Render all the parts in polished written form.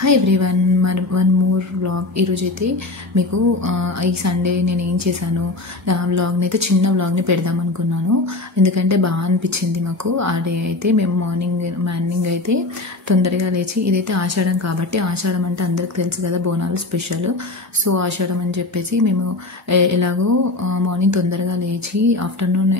Hi everyone, one more vlog. ఈరోజైతే మీకు ఈ సండే నేను ఏం చేశాను వ్లాగ్ని అయితే చిన్న వ్లాగ్ని పెడదాం అనుకున్నాను. ఎందుకంటే బాగా అనిపించింది మాకు ఆ డే. అయితే మేము మార్నింగ్ అయితే తొందరగా లేచి, ఇదైతే ఆషాఢం కాబట్టి, ఆషాఢం అంటే అందరికి తెలుసు కదా, బోనాలు స్పెషల్. సో ఆషాఢం అని చెప్పేసి మేము ఎలాగో మార్నింగ్ తొందరగా లేచి ఆఫ్టర్నూన్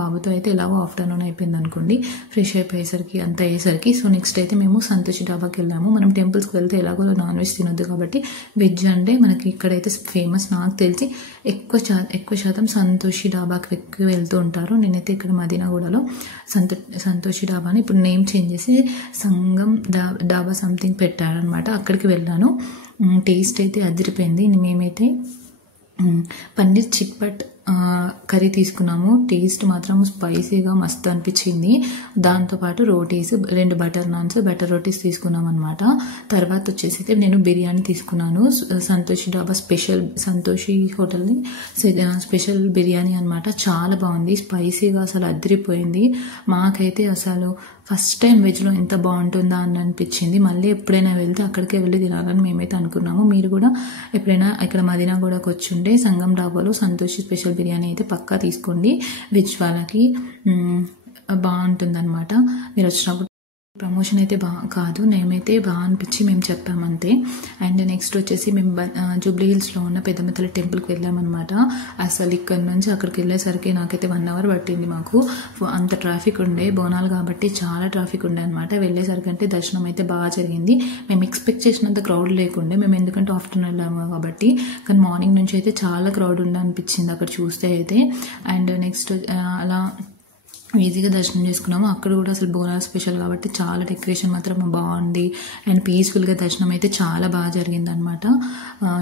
బాబుతో అయితే ఎలాగో ఆఫ్టర్నూన్ అయిపోయింది అనుకోండి, ఫ్రెష్ అయిపోయేసరికి అంత అయ్యేసరికి. సో నెక్స్ట్ అయితే మేము సంతోషి డాబాకి వెళ్ళాము. మనం టెంపుల్స్కి వెళ్తే ఎలాగో నాన్ వెజ్ తినొద్దు కాబట్టి వెజ్ అంటే మనకి ఇక్కడైతే ఫేమస్, నాకు తెలిసి ఎక్కువ శాతం సంతోషి డాబాకి ఎక్కువ వెళ్తూ ఉంటారు. నేనైతే ఇక్కడ మదీనాగూడలో సంతోషి డాబాని ఇప్పుడు నేమ్ చేంజ్ చేసి సంగం డాబా సంథింగ్ పెట్టారనమాట. అక్కడికి వెళ్ళాను. టేస్ట్ అయితే అదిరిపోయింది. మేమైతే పన్నీర్ చిట్పట్ కర్రీ తీసుకున్నాము. టేస్ట్ మాత్రం స్పైసీగా మస్తు అనిపించింది. దాంతోపాటు రోటీస్, 2 బటర్ నాన్స్, బటర్ రోటీస్ తీసుకున్నాం అనమాట. తర్వాత వచ్చేసి అయితే నేను బిర్యానీ తీసుకున్నాను. సంతోషి డాబా స్పెషల్, సంతోషి హోటల్ని స్పెషల్ బిర్యానీ అనమాట. చాలా బాగుంది, స్పైసీగా అసలు అదిరిపోయింది. మాకైతే అసలు ఫస్ట్ టైం వెజ్లో ఎంత బాగుంటుందా అని అనిపించింది. మళ్ళీ ఎప్పుడైనా వెళ్తే అక్కడికే వెళ్ళి తినాలని మేమైతే అనుకున్నాము. మీరు కూడా ఎప్పుడైనా ఇక్కడ మదీనాగూడకు వచ్చి ఉంటే సంగం డాబాలో సంతోషి స్పెషల్ బిర్యానీ అయితే పక్కా తీసుకోండి. వెజ్ వాళ్ళకి బాగుంటుంది అనమాట. మీరు వచ్చినప్పుడు ప్రమోషన్ అయితే కాదు, మేమైతే బాగా అనిపించి మేము చెప్పామంతే. అండ్ నెక్స్ట్ వచ్చేసి మేము జూబ్లీ హిల్స్లో ఉన్న పెద్దమ్మ టెంపుల్కి వెళ్ళామన్నమాట. అసలు ఇక్కడ నుంచి అక్కడికి వెళ్ళేసరికి నాకైతే 1 అవర్ పట్టింది. మాకు అంత ట్రాఫిక్ ఉండే, బోనాలు కాబట్టి చాలా ట్రాఫిక్ ఉండే అనమాట. వెళ్ళేసరికి అంటే దర్శనం అయితే బాగా జరిగింది. మేము ఎక్స్పెక్ట్ చేసినంత క్రౌడ్ లేకుండే, మేము ఎందుకంటే ఆఫ్టర్నూన్ వెళ్ళాము కాబట్టి. కానీ మార్నింగ్ నుంచి అయితే చాలా క్రౌడ్ ఉండే అనిపించింది అక్కడ చూస్తే అయితే. అండ్ నెక్స్ట్ అలా ఈజీగా దర్శనం చేసుకున్నాము. అక్కడ కూడా అసలు బోనాలు స్పెషల్ కాబట్టి చాలా డెకరేషన్ మాత్రం బాగుంది. అండ్ పీస్ఫుల్గా దర్శనం అయితే చాలా బాగా జరిగింది అనమాట.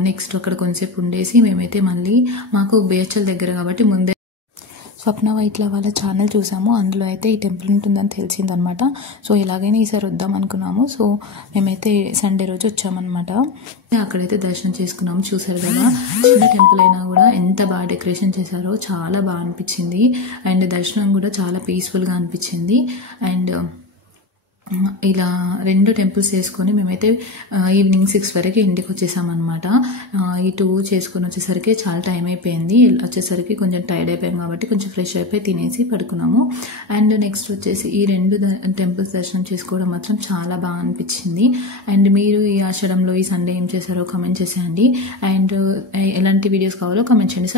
నెక్స్ట్ అక్కడ కొంతసేపు ఉండేసి మేమైతే మళ్ళీ, మాకు బేచల్ దగ్గర కాబట్టి ముందే స్వప్న వైట్ల వాళ్ళ ఛానల్ చూసాము. అందులో అయితే ఈ టెంపుల్ ఉంటుందని తెలిసిందనమాట. సో ఎలాగైనా ఈసారి వద్దాం అనుకున్నాము. సో మేమైతే సండే రోజు వచ్చామన్నమాట. అక్కడైతే దర్శనం చేసుకున్నాము. చూసారు కదా, చిన్న టెంపుల్ అయినా కూడా ఎంత బాగా డెకరేషన్ చేశారో చాలా బాగా అనిపించింది. అండ్ దర్శనం కూడా చాలా పీస్ఫుల్గా అనిపించింది. అండ్ ఇలా 2 టెంపుల్స్ చేసుకొని మేమైతే ఈవినింగ్ 6 వరకు ఇంటికి వచ్చేసామన్నమాట. ఈ 2 చేసుకొని వచ్చేసరికి చాలా టైం అయిపోయింది. వచ్చేసరికి కొంచెం టైర్డ్ అయిపోయాం కాబట్టి కొంచెం ఫ్రెష్ అయిపోయి తినేసి పడుకున్నాము. అండ్ నెక్స్ట్ వచ్చేసి ఈ 2 టెంపుల్స్ దర్శనం చేసుకోవడం మాత్రం చాలా బాగా అనిపించింది. అండ్ మీరు ఈ ఆషాఢంలో ఈ సండే ఏం చేశారో కామెంట్ చేసేయండి. అండ్ ఎలాంటి వీడియోస్ కావాలో కామెంట్ చేయండి.